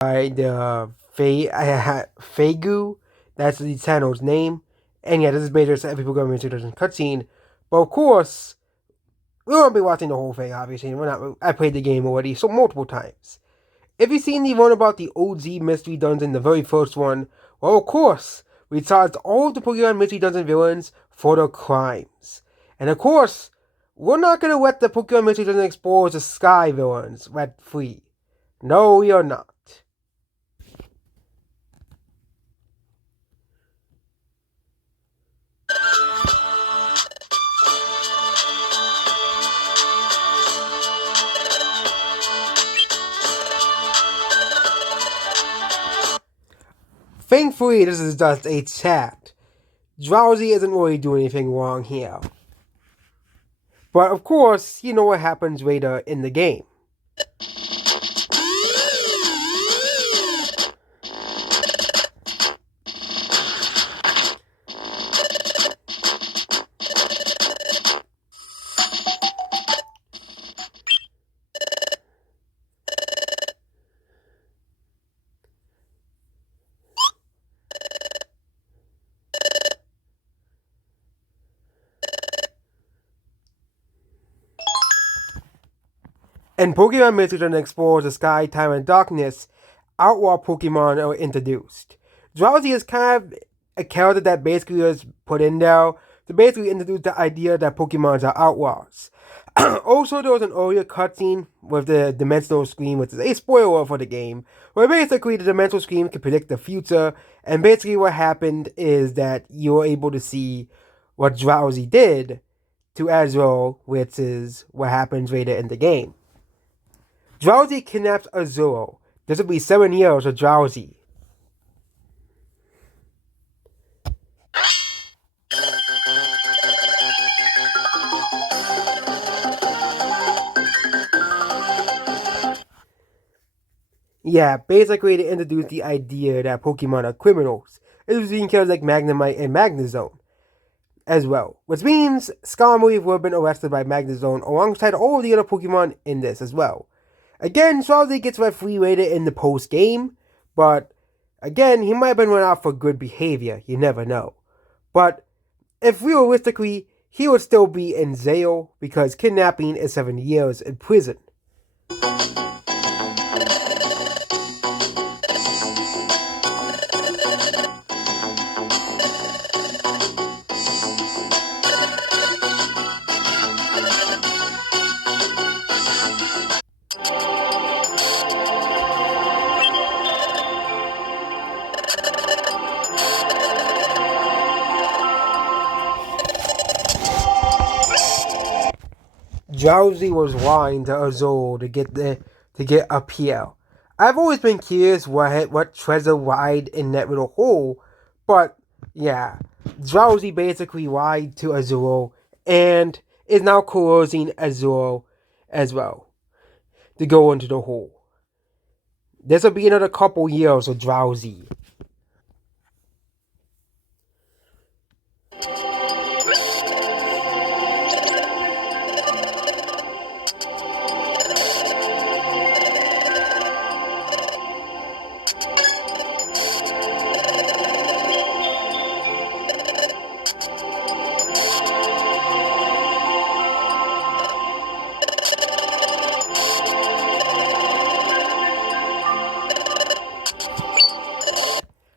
by the Feigu. That's the channel's name. And yeah, this is basically every programming introduction cutscene. But of course, we won't be watching the whole thing, obviously. We're not. I played the game already, so multiple times. If you've seen the one about the OG Mystery Dungeon, the very first one, well, of course, we charged all the Pokemon Mystery Dungeon villains for their crimes. And of course, we're not gonna let the Pokemon Mystery Dungeon Explorers, the Sky villains, let free. No, we are not. Thankfully, this is just a chat. Drowsy isn't really doing anything wrong here. But of course, you know what happens later in the game. In Pokemon Mystery Dungeon Explorers, the Sky, Time, and Darkness, outlaw Pokemon are introduced. Drowsy is kind of a character that basically is put in there to basically introduce the idea that Pokemons are outlaws. Also, there was an earlier cutscene with the Dimensional Scream, which is a spoiler for the game, where basically the Dimensional Scream can predict the future, and basically what happened is that you were able to see what Drowsy did to Azrael, which is what happens later in the game. Drowsy kidnaps Azuro. This will be 7 years of Drowsy. Yeah, basically they introduced the idea that Pokemon are criminals. Introducing characters like Magnemite and Magnezone as well. Which means Skarmory would have been arrested by Magnezone alongside all the other Pokemon in this as well. Again, Drowsy gets let free later in the post game, but again, he might have been run out for good behavior. You never know. But if realistically, he would still be in jail because kidnapping is 7 years in prison. Drowsy was lying to Azul to get up here. I've always been curious what treasure lied in that little hole, but yeah, Drowsy basically lied to Azul and is now coercing Azul as well to go into the hole. This will be another couple years of Drowsy.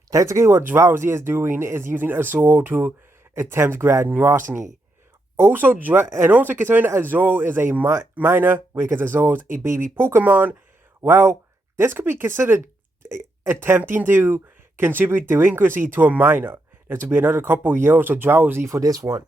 Technically, what Drowsy is doing is using Azul to attempt Grandiosity. Also considering that Azul is a minor, because Azul is a baby Pokemon, well, this could be considered attempting to contribute delinquency to a minor. This will be another couple years of Drowsy for this one.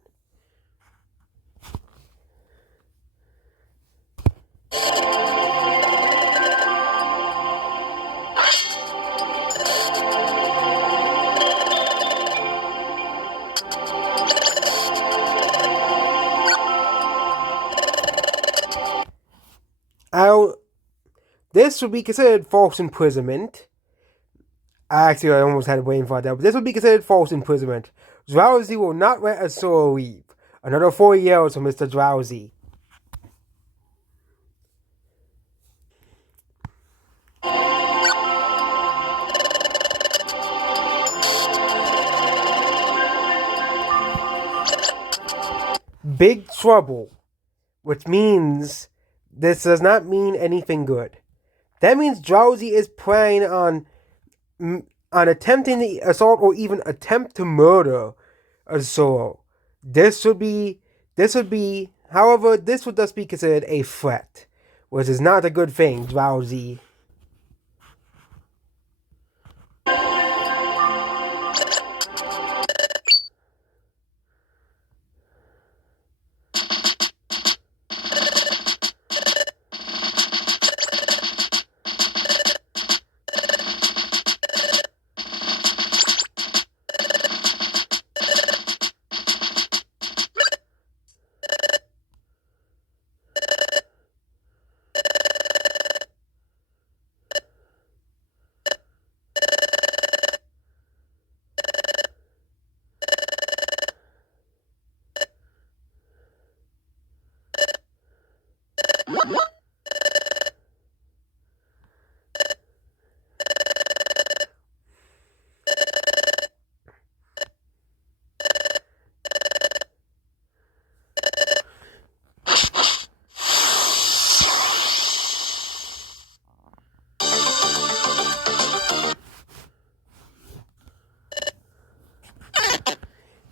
This would be considered false imprisonment. Actually, I almost had a brain fart there, but this would be considered false imprisonment. Drowsy will not let Azul leave. Another 4 years for Mr. Drowsy. big trouble, which means this does not mean anything good. That means Drowsy is planning on attempting the assault or even attempt to murder a Zoro. This would be however, this would thus be considered a threat, which is not a good thing, Drowsy.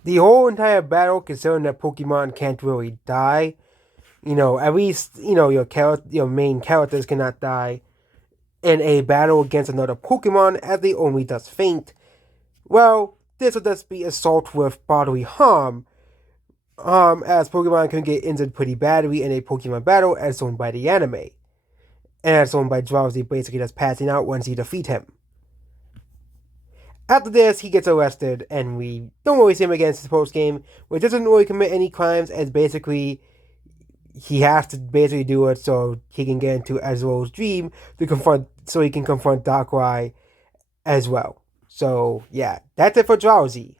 The whole entire battle, considering that Pokemon can't really die, at least your main characters cannot die in a battle against another Pokemon, as they only does faint. Well, this would just be assault with bodily harm, as Pokemon can get injured pretty badly in a Pokemon battle as shown by the anime, and as shown by Drowsy basically just passing out once you defeat him. After this, he gets arrested, and we don't really see him again in the post game, which doesn't really commit any crimes, as basically he has to basically do it so he can get into Ezreal's dream so he can confront Darkrai as well. So yeah, that's it for Drowsy.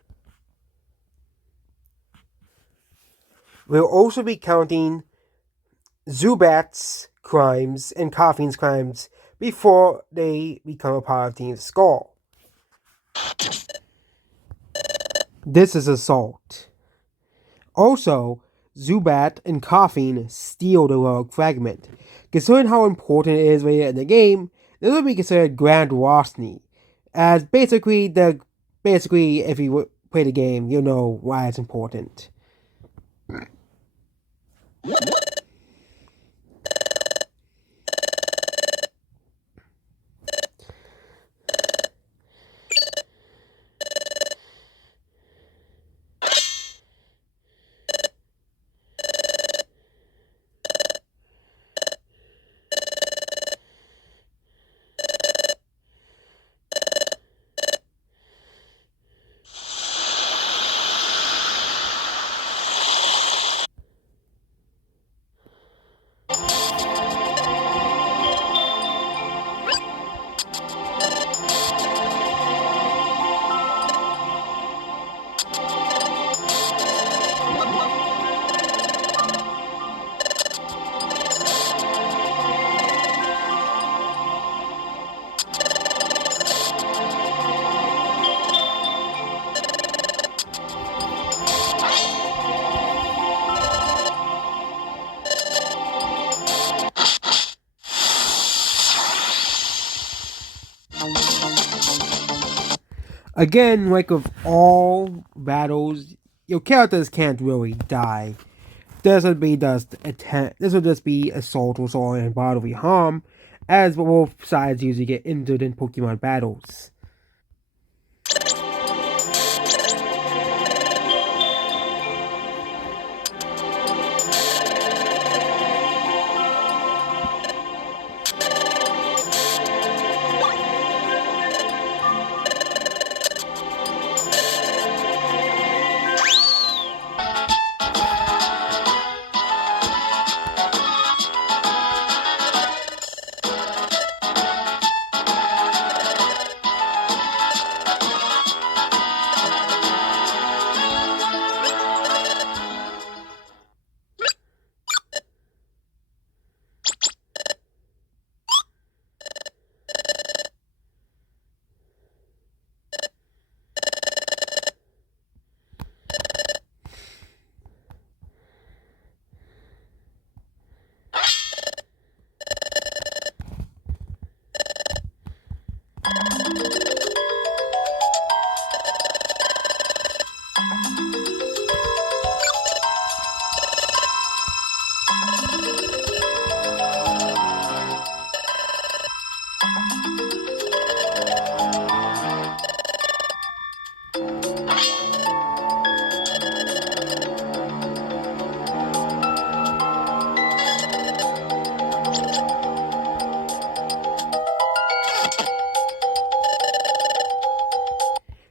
We'll also be counting Zubat's crimes and Koffing's crimes before they become a part of Team Skull. This is assault. Also, Zubat and Koffing steal the Rogue Fragment. Considering how important it is later in the game, this would be considered grand larceny. As basically, if you play the game, you'll know why it's important. Again, like with all battles, your characters can't really die. This would just be assault or so and bodily harm, as both sides usually get injured in Pokemon battles.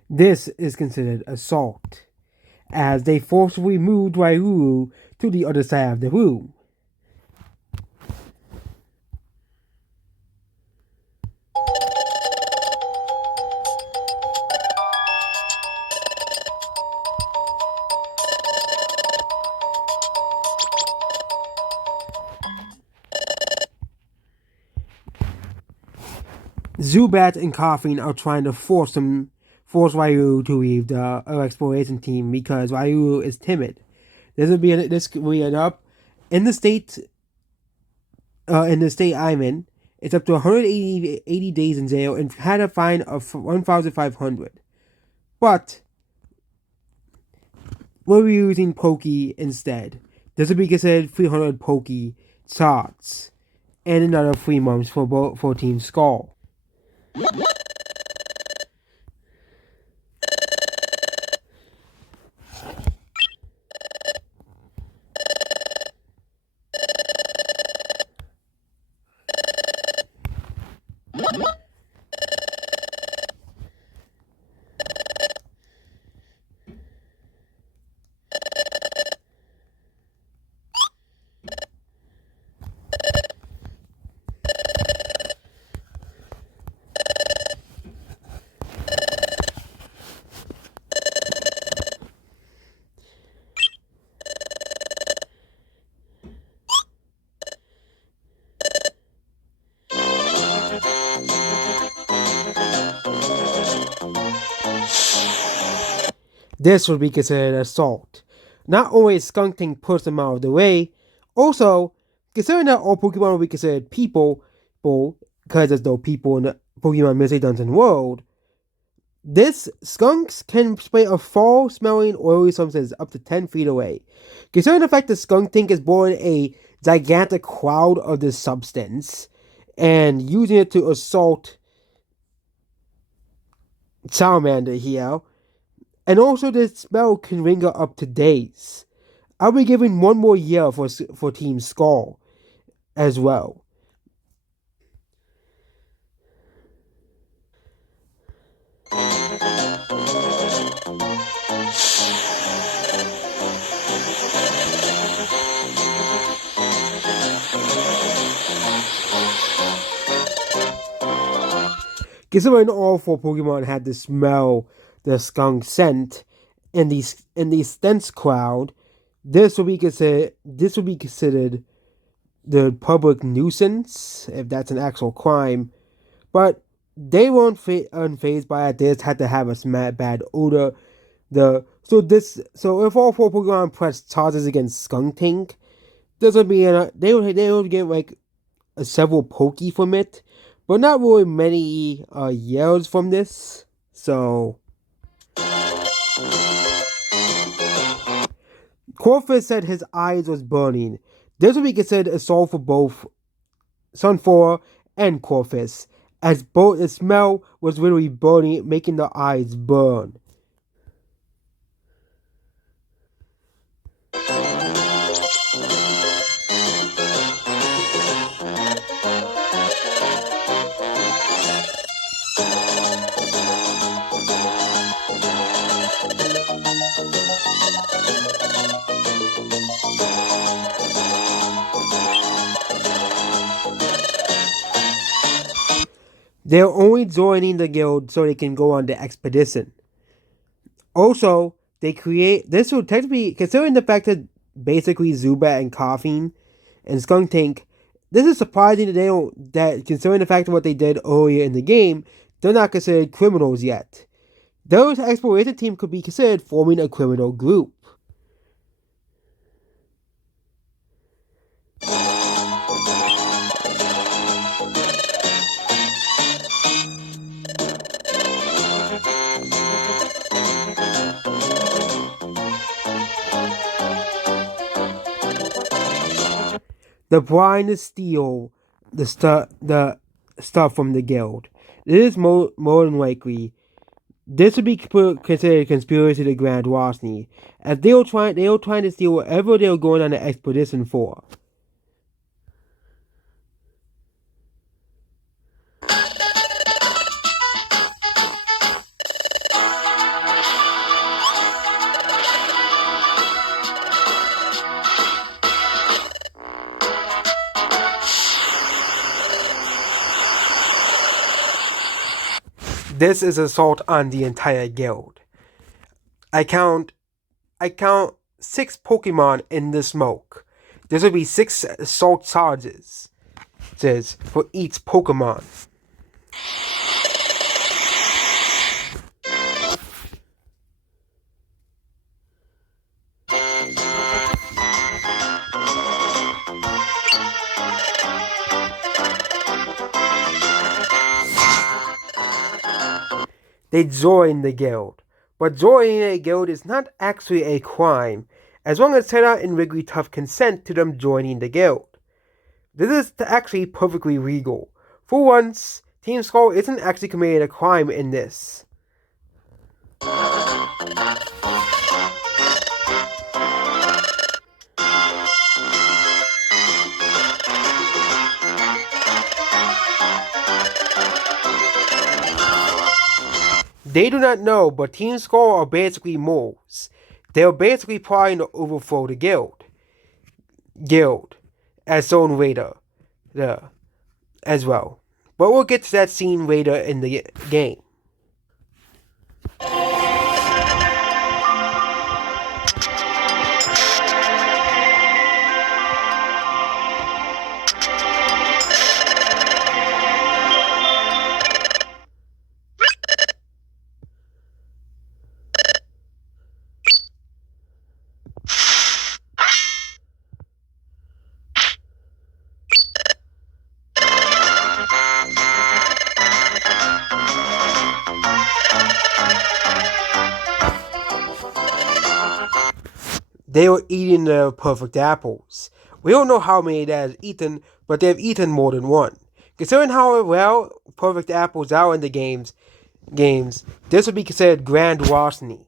This is considered assault, as they forcibly moved Rauru to the other side of the room. Zubat and Koffing are trying to force Ryu to leave the exploration team because Ryu is timid. This will be an up in the state. In the state I'm in, it's up to 180 days in jail and had a fine of 1,500. But we'll be using Pokey instead. This will be considered 300 Pokey charts and another 3 months for Team Skull. This would be considered assault. Not only is Skunking push them out of the way, also, considering that all Pokemon will be considered people, because there's no people in the Pokemon Mystery Dungeon world, this skunks can spray a foul-smelling oily substance up to 10 feet away. Considering the fact that Skuntank is born a gigantic cloud of this substance, and using it to assault Charmander here, and also this spell can linger up to days. I'll be giving 1 more year for Team Skull as well. Considering all 4 Pokemon had to smell the skunk scent in the stench cloud, this will be considered the public nuisance, if that's an actual crime. But they weren't unfazed by it. They just had to have a bad odor. So if all 4 Pokemon press charges against Skuntank, this would be they would get like several Poke from it, but not really many yells from this. So Corvus said his eyes was burning. This would be considered assault for both Sunflora and Corvus, as both the smell was literally burning, making the eyes burn. They're only joining the guild so they can go on the expedition. Also, this will technically, considering the fact that basically Zubat and Koffing and Skuntank, this is surprising that considering the fact of what they did earlier in the game, they're not considered criminals yet. Those exploration team could be considered forming a criminal group. They're trying to steal the stuff from the guild. It is more than likely this would be considered a conspiracy to Grand Rosny, as they were trying to steal whatever they were going on an expedition for. This is assault on the entire guild. I count 6 Pokemon in the smoke. This would be 6 assault charges for each Pokemon. They join the guild. But joining a guild is not actually a crime, as long as Tera and Wigglytuff consent to them joining the guild. This is actually perfectly legal. For once, Team Skull isn't actually committing a crime in this. They do not know, but Team Skull are basically moles. They are basically trying to overthrow the guild as shown later, as well. But we'll get to that scene later in the game. They were eating the perfect apples. We don't know how many that is eaten, but they've eaten more than one. Considering how well perfect apples are in the games, this would be considered grand larceny.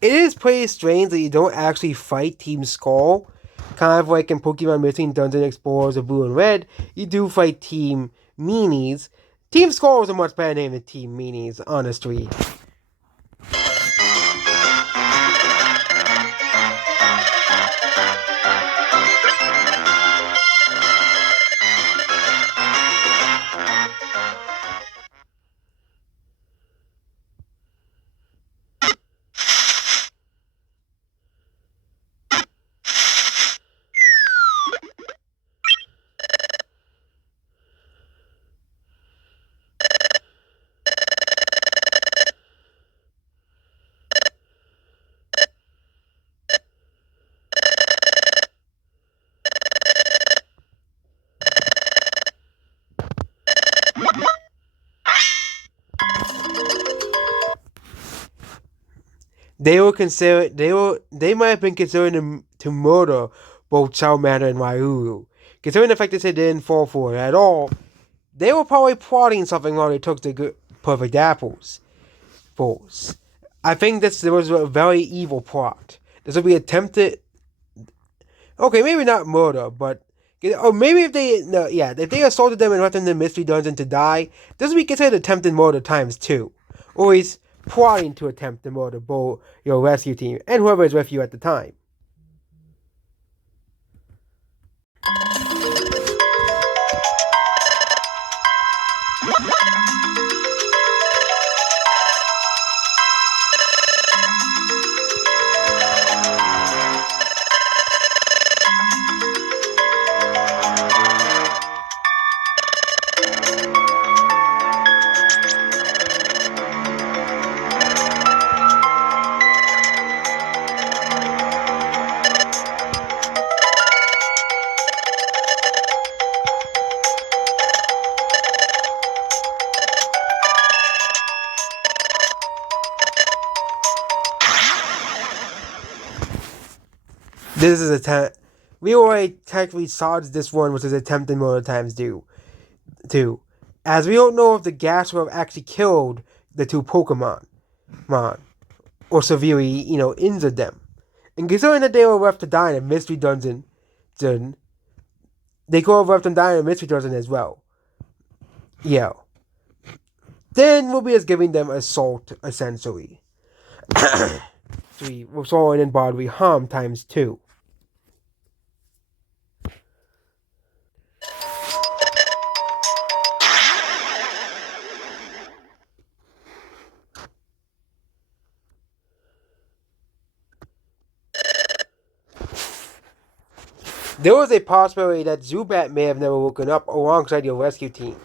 It is pretty strange that you don't actually fight Team Skull. Kind of like in Pokemon Missing Dungeon Explorers of Blue and Red, you do fight Team Meanies. Team Skull is a much better name than Team Meanies, honestly. They might have been considering to murder both Charmander and Ryuru. Considering the fact that they didn't fall for it at all, they were probably plotting something while they took the perfect apples. Fools. I think this was a very evil plot. This would be attempted. Okay, maybe not murder, but or maybe if they assaulted them and left them in the mystery dungeon to die, this would be considered attempted murder times 2. Or he's plotting to attempt to murder both your rescue team and whoever is with you at the time. this is attempt. We already technically saw this one, which is attempted multiple times too, as we don't know if the gas will have actually killed the two Pokemon, or severely, injured them. And considering that they were left to die in a mystery dungeon, they could have left them die in a mystery dungeon as well. Yeah. Then we'll be just giving them assault, essentially. Assault and bodily harm times 2. There was a possibility that Zubat may have never woken up alongside your rescue team.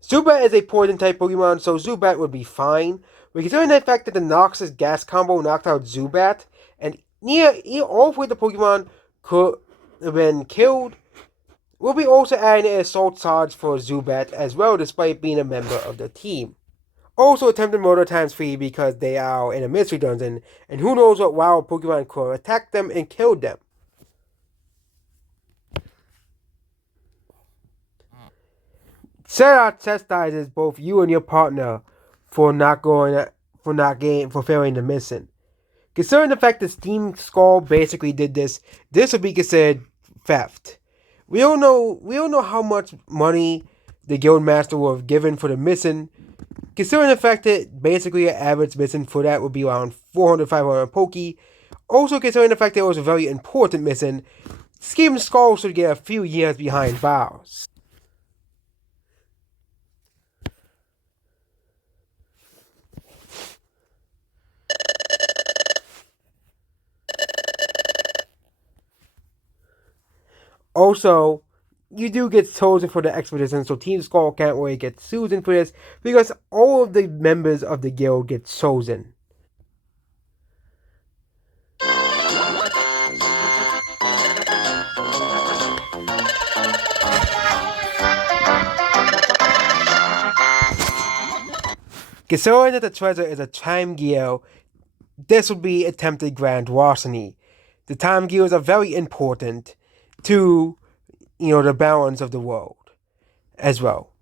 Zubat is a poison type Pokemon, so Zubat would be fine. But considering the fact that the Noxus gas combo knocked out Zubat, and all 3 of the Pokemon could have been killed, we'll be also adding an Assault Charge for Zubat as well, despite being a member of the team. Also attempted murder times 3 because they are in a mystery dungeon, and who knows what wild Pokemon could attack them and kill them. Sarah chastises both you and your partner for failing the mission. Considering the fact that Steam Skull basically did this would be considered theft. We don't know how much money the Guildmaster will have given for the mission. Considering the fact that basically an average mission for that would be around 400-500 Poke. Also considering the fact that it was a very important mission, Steam Skull should get a few years behind bars. Also, you do get chosen for the expedition, so Team Skull can't really get chosen for this because all of the members of the guild get chosen. Considering that the treasure is a time gear, this would be attempted grand larceny. The time gears are very important to, the balance of the world as well.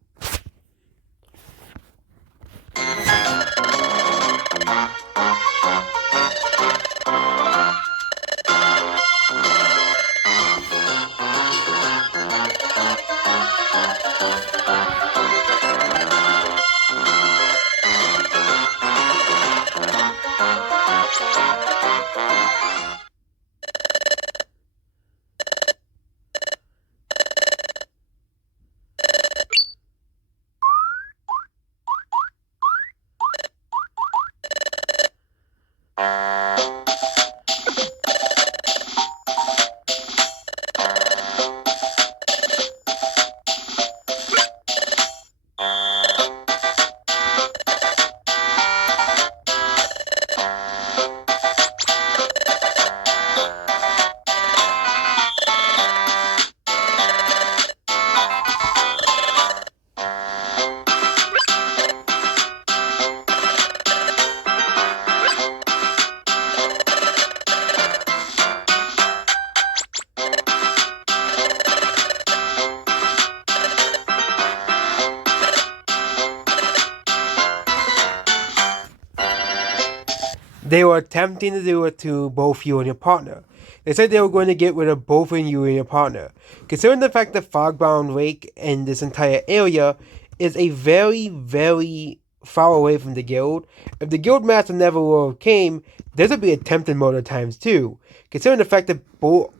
They were attempting to do it to both you and your partner. They said they were going to get rid of both of you and your partner. Considering the fact that Fogbound Lake and this entire area is a very, very far away from the guild, if the guild master never came, this would be attempted murder times 2. Considering the fact that both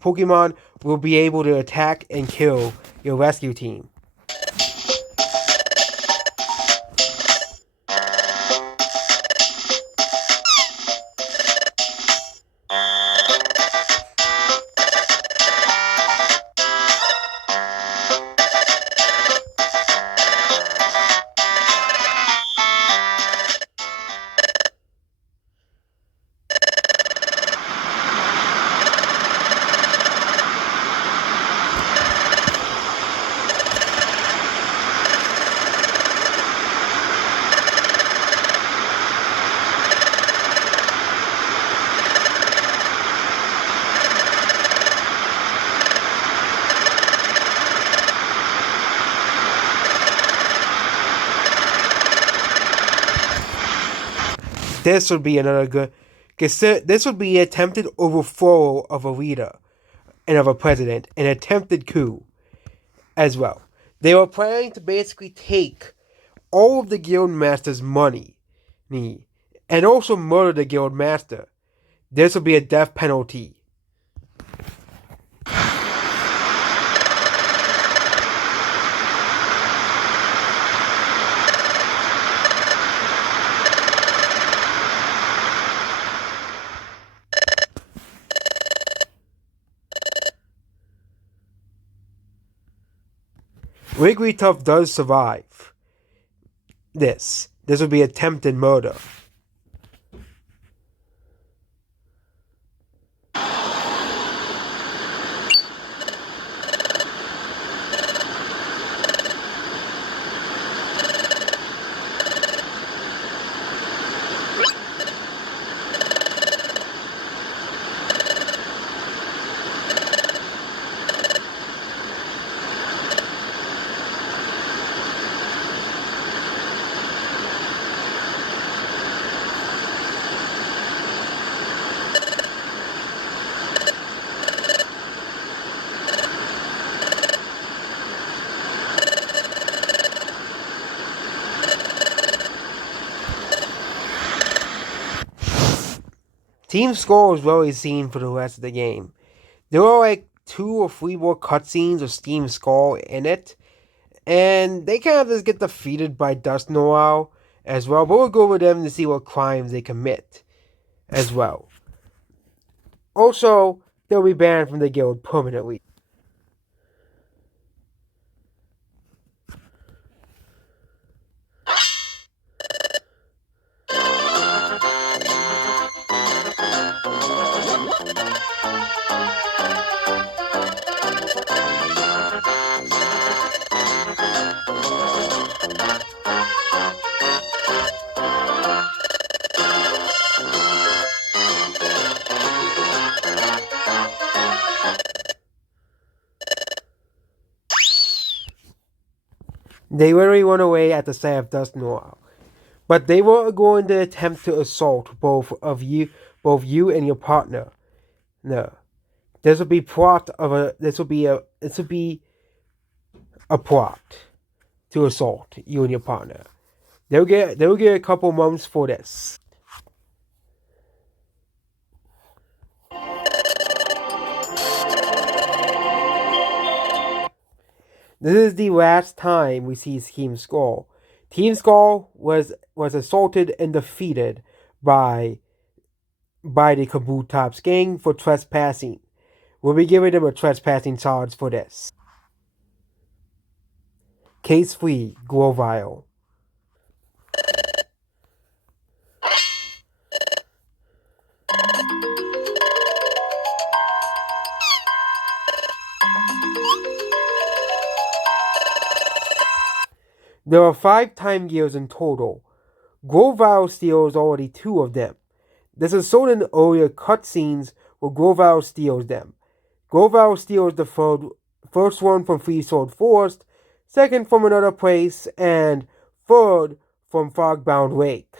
Pokemon will be able to attack and kill your rescue team. this would be another good. This would be attempted overthrow of a leader and of a president, an attempted coup as well. They were planning to basically take all of the guild master's money, and also murder the guild master. This would be a death penalty. Wigglytuff does survive this. This would be attempted murder. Team Skull was really seen for the rest of the game. There were like 2 or 3 more cutscenes of Team Skull in it, and they kind of just get defeated by Dust Noir as well, but we'll go over them to see what crimes they commit as well. Also, they'll be banned from the guild permanently. They literally went away at the sight of Dust Noir. But they were going to attempt to assault both you and your partner. No. This would be plot of a this would be a plot to assault you and your partner. They'll get a couple months for this. This is the last time we see Team Skull. Team Skull was assaulted and defeated by the Kabutops gang for trespassing. We'll be giving them a trespassing charge for this. Case 3, Grovyle. There are 5 time gears in total. Grovyle steals already 2 of them. This is shown in earlier cutscenes where Grovyle steals them. Grovyle steals the first one from Free Sword Forest, second from another place, and third from Fogbound Lake.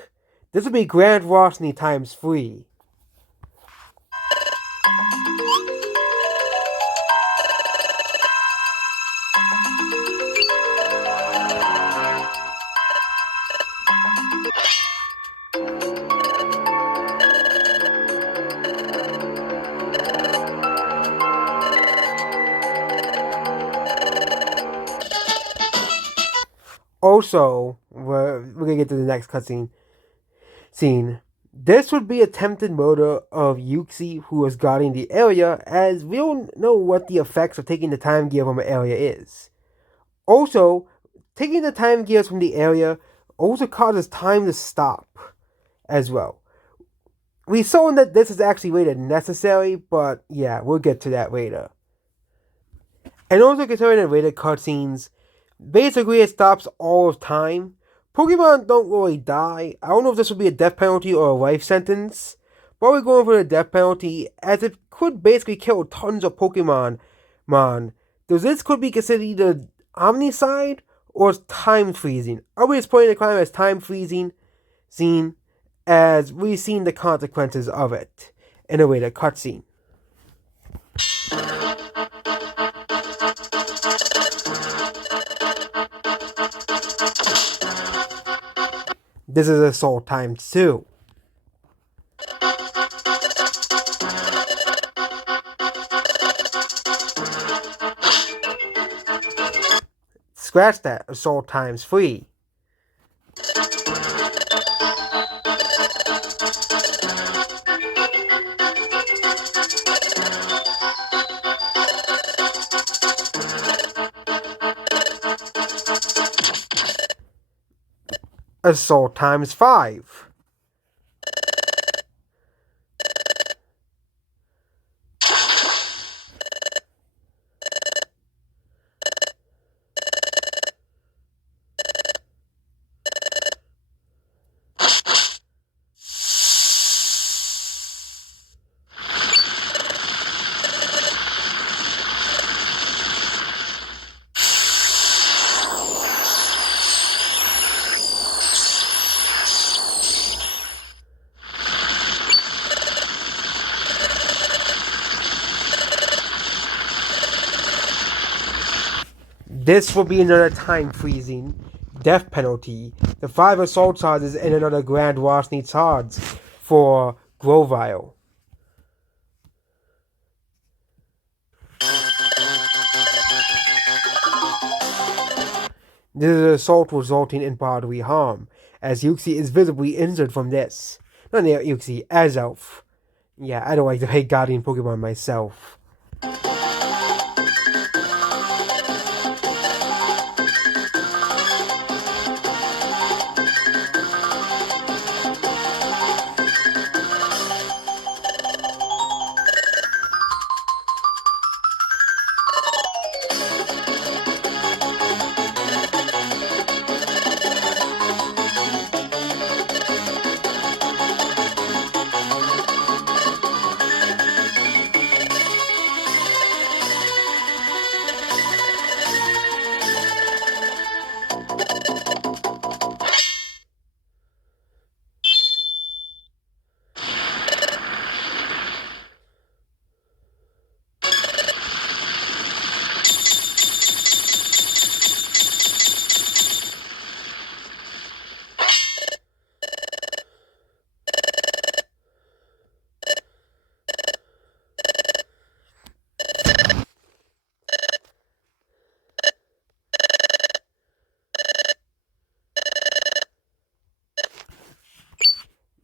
This would be Grand Rosny times 3. Also, we're gonna get to the next cutscene. This would be attempted murder of Uxie, who was guarding the area, as we don't know what the effects of taking the time gear from an area is. Also, taking the time gears from the area also causes time to stop as well. We saw that this is actually rated necessary, but yeah, we'll get to that later. And also considering the rated cutscenes, basically it stops all of time. Pokemon don't really die. I don't know if this would be a death penalty or a life sentence, but we're going for the death penalty, as it could basically kill tons of Pokemon. This could be considered either Omnicide or time freezing. I'll be explaining the crime as time freezing, as we've seen the consequences of it in a later cutscene. This is Assault times 2. Scratch that, Assault times 3. Assault times 5. This will be another time freezing, death penalty, the 5 assault charges, and another Grand Larceny charge for Grovyle. This is an assault resulting in bodily harm, as Yuxi is visibly injured from this. Not Yuxi, Azelf. Yeah, I don't like to hate Guardian Pokemon myself.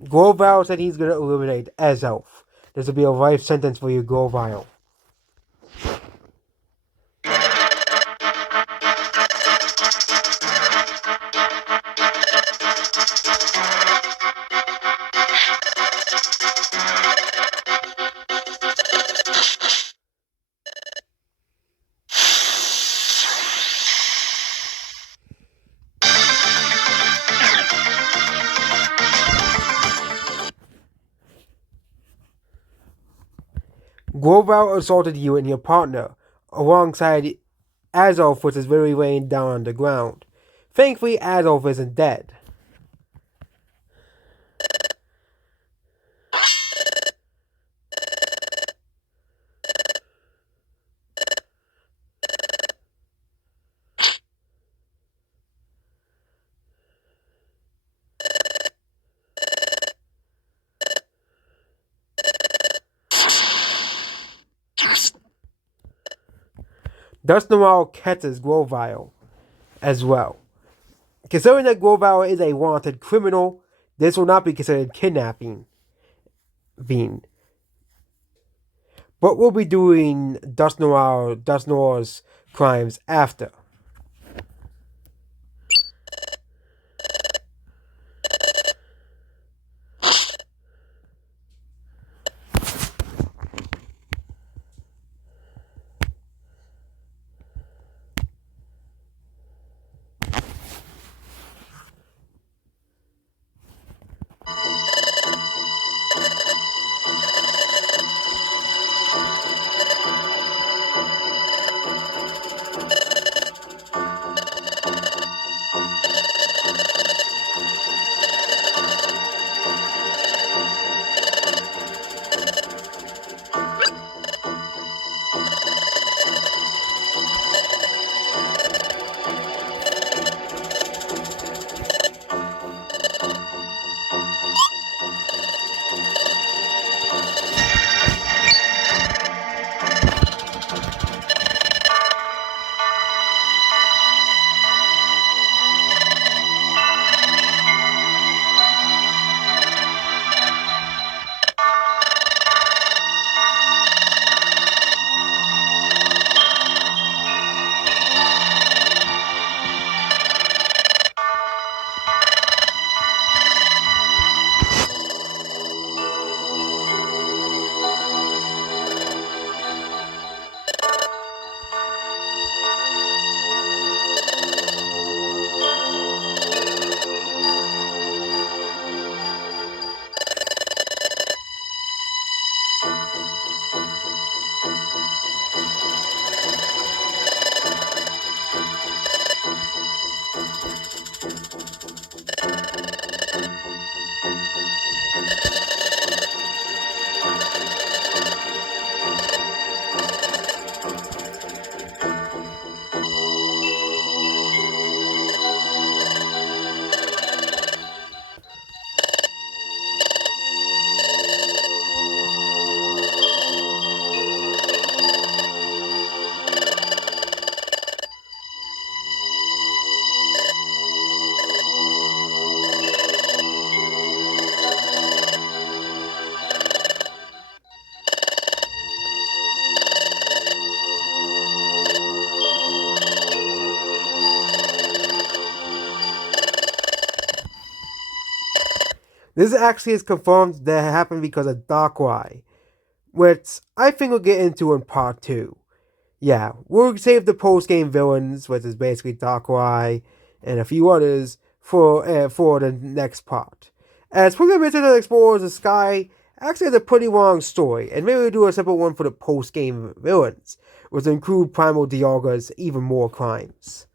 Grovyle said he's going to eliminate Azelf. This will be a life sentence for you, Grovyle. Grovyle assaulted you and your partner, alongside Azelf, which is literally laying down on the ground. Thankfully, Azelf isn't dead. Dusknoir catches Grovyle as well. Considering that Grovyle is a wanted criminal, this will not be considered kidnapping. But we'll be doing Dusknoir's crimes after. This actually is confirmed that it happened because of Darkrai, which I think we'll get into in part 2. Yeah, we'll save the post-game villains, which is basically Darkrai and a few others, for the next part. As Pokemon Mystery Explorers the Sky actually has a pretty long story, and maybe we'll do a separate one for the post-game villains, which include Primal Dialga's even more crimes.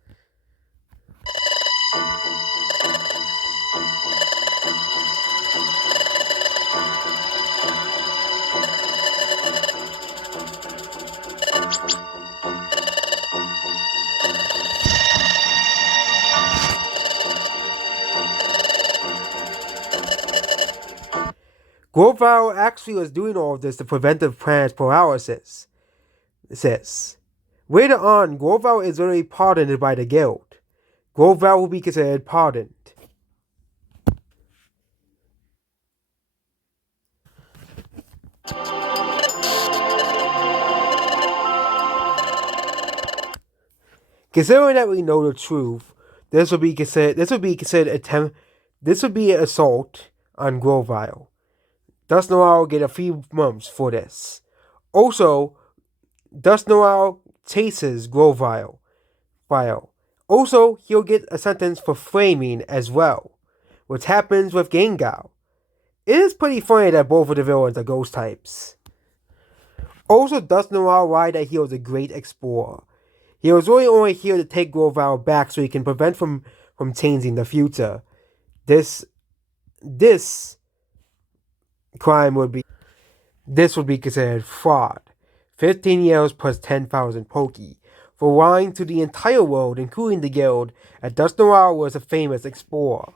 Grovyle actually was doing all of this to prevent the planet's paralysis. Later on, Grovyle is literally pardoned by the guild. Grovyle will be considered pardoned. Considering that we know the truth, this would be assault on Grovyle. Dusknoir will get a few months for this. Also, Dusknoir chases Grovyle. Also, he'll get a sentence for flaming as well, which happens with Gengar. It is pretty funny that both of the villains are ghost types. Also, Dusknoir lied that he was a great explorer. He was really only here to take Grovyle back so he can prevent from changing the future. This crime would be considered fraud. 15 years plus 10,000 Poké for lying to the entire world, including the guild, that Dusknoir was a famous explorer.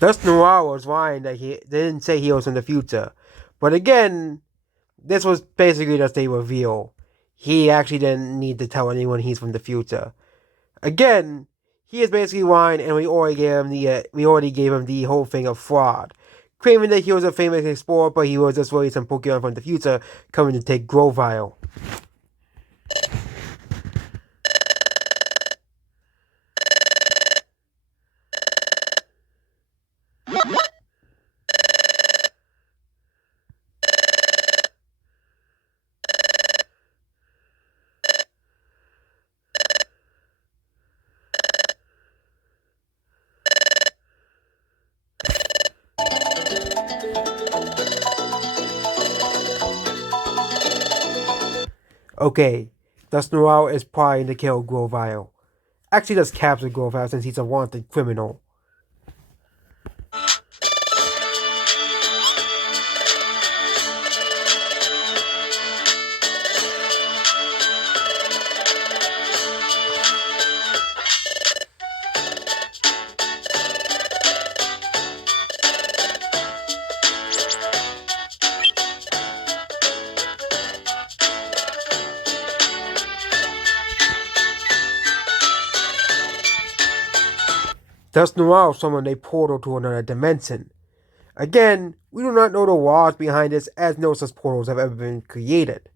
Dusknoir was lying that he didn't say he was in the future. But again, this was basically just a reveal. He actually didn't need to tell anyone he's from the future. Again, he is basically lying, and we already gave him the whole thing of fraud, claiming that he was a famous explorer, but he was just really some Pokemon from the future coming to take Grovyle. Okay, Dusknoir is plotting to kill Grovyle. Actually, just capture Grovyle since he's a wanted criminal. Dusknoir summoned a portal to another dimension. Again, we do not know the laws behind this, as no such portals have ever been created.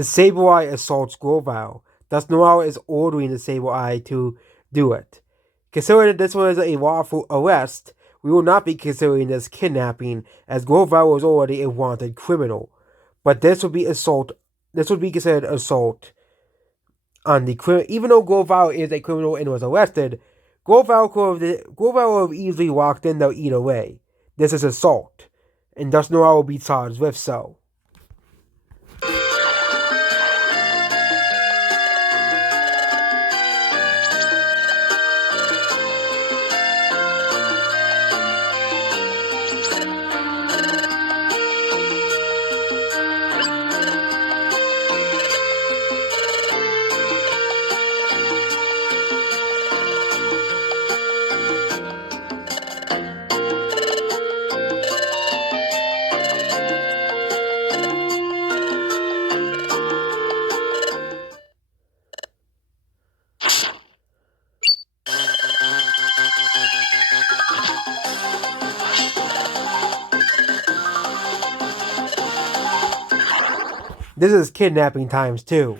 The Sableye assaults Grovyle. Thus, Noir is ordering the Sableye to do it. Considering that this was a lawful arrest, we will not be considering this kidnapping, as Grovyle was already a wanted criminal. But this would be assault. This would be considered assault on the criminal. Even though Grovyle is a criminal and was arrested, Grovyle would have easily walked in though either way. This is assault, and thus Noir will be charged with so. This is kidnapping times 2.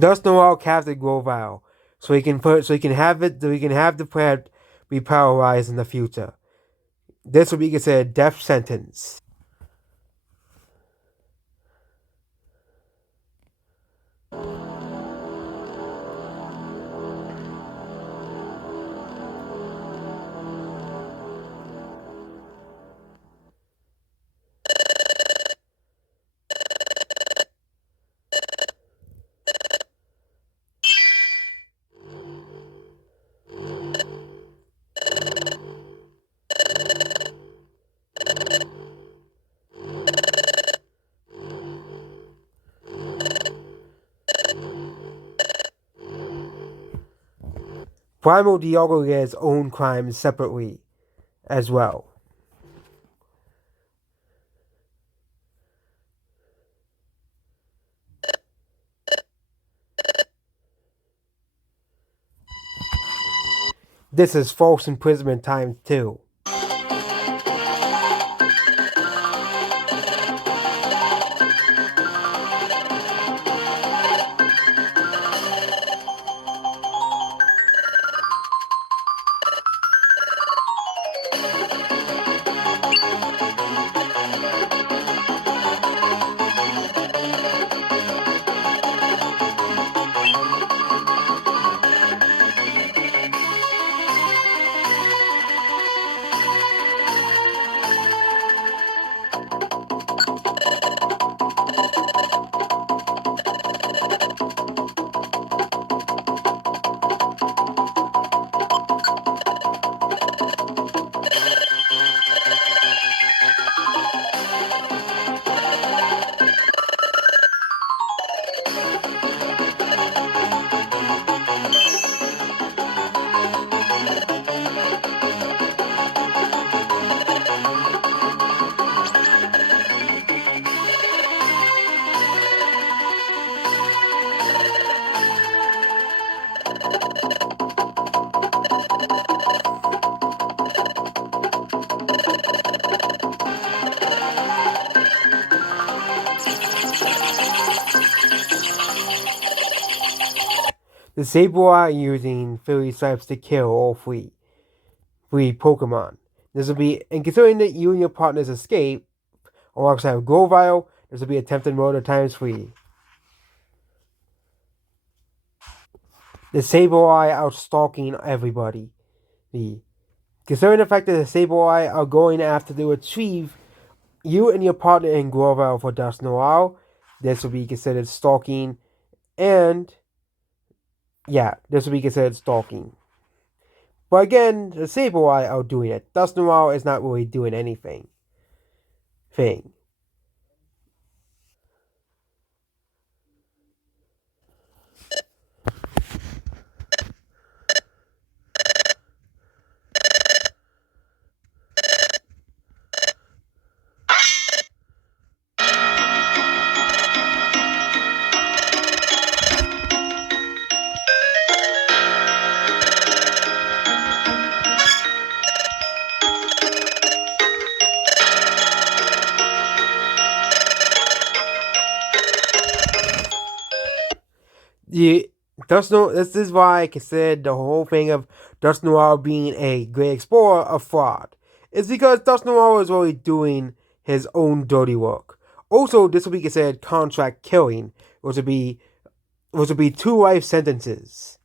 Thus Noir captured Grovyle, so he can have the plant be paralyzed in the future. This would be considered death sentence. Primal Diogo gets own crimes separately as well. This is false imprisonment times 2. The Sableye using Fairy Stripes to kill all three Pokemon. This will be, and considering that you and your partners escape alongside Grovyle, this will be attempted murder times 3. The Sableye out stalking everybody. Considering the fact that the Sableye are going after to retrieve you and your partner in Grovyle for Dusk Noir, this will be considered stalking, and this will be considered stalking. But again, the Sableye are doing it. Dusk Noir is not really doing anything. Yeah, this is why I consider the whole thing of Dust Noir being a great explorer a fraud. It's because Dust Noir is really doing his own dirty work. Also, this will be considered contract killing, which would be 2 life sentences.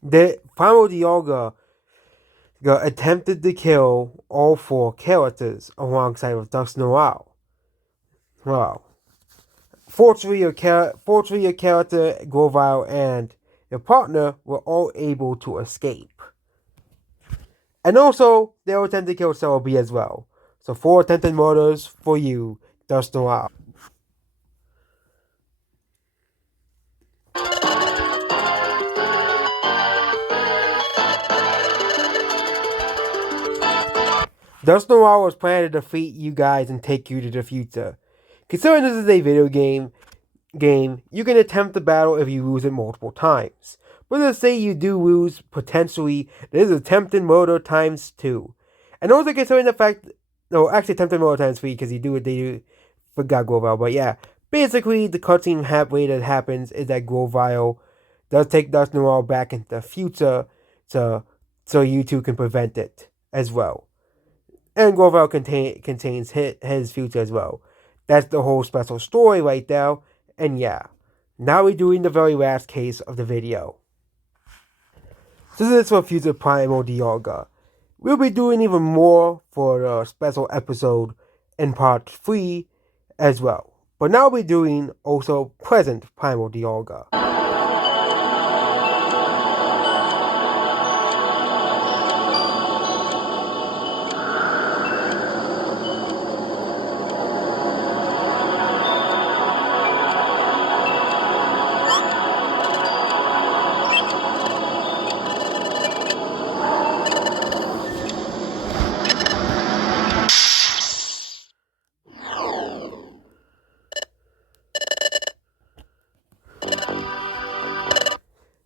The final Dialga attempted to kill all 4 characters alongside with Dust Noir. Wow. Fortunately, your character, Grovyle, and your partner were all able to escape. And also, they will attempt to kill Celebi as well. So 4 attempted murders for you, Dust Noir. Dust Noir was planning to defeat you guys and take you to the future. Considering this is a video game, you can attempt the battle if you lose it multiple times. But let's say you do lose, potentially, there's attempted murder times 2. And also considering the fact, no, actually attempted murder times 3, because they do, forgot Grovyle, but yeah. Basically, the cutscene way that happens is that Grovyle does take Dust Noir back into the future, so you two can prevent it as well. And Grovyle contains his future as well. That's the whole special story right there. And yeah, now we're doing the very last case of the video. This is for future Primal Dialga. We'll be doing even more for the special episode in part 3 as well. But now we're doing also present Primal Dialga.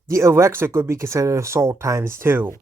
The elixir could be considered assault times 2.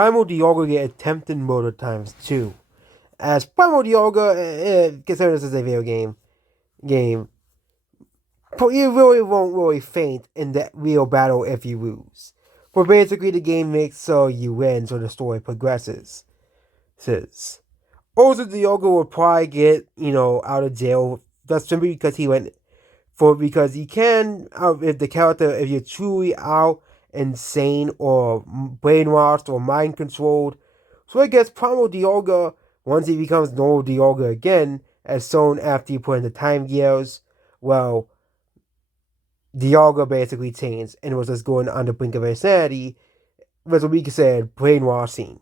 Primal Dialga get attempted murder times 2. As Primal Dialga, consider this as a video game, but you really won't really faint in that real battle if you lose. But basically, the game makes so you win, so the story progresses. Also, Dialga will probably get, out of jail just simply because because he can, if the character, if you're truly out insane or brainwashed or mind controlled. So I guess Primal Dialga, once he becomes normal Dialga again, as soon after you put in the time gears, well, Dialga basically changed and was just going on the brink of insanity, was what we could say brainwashing.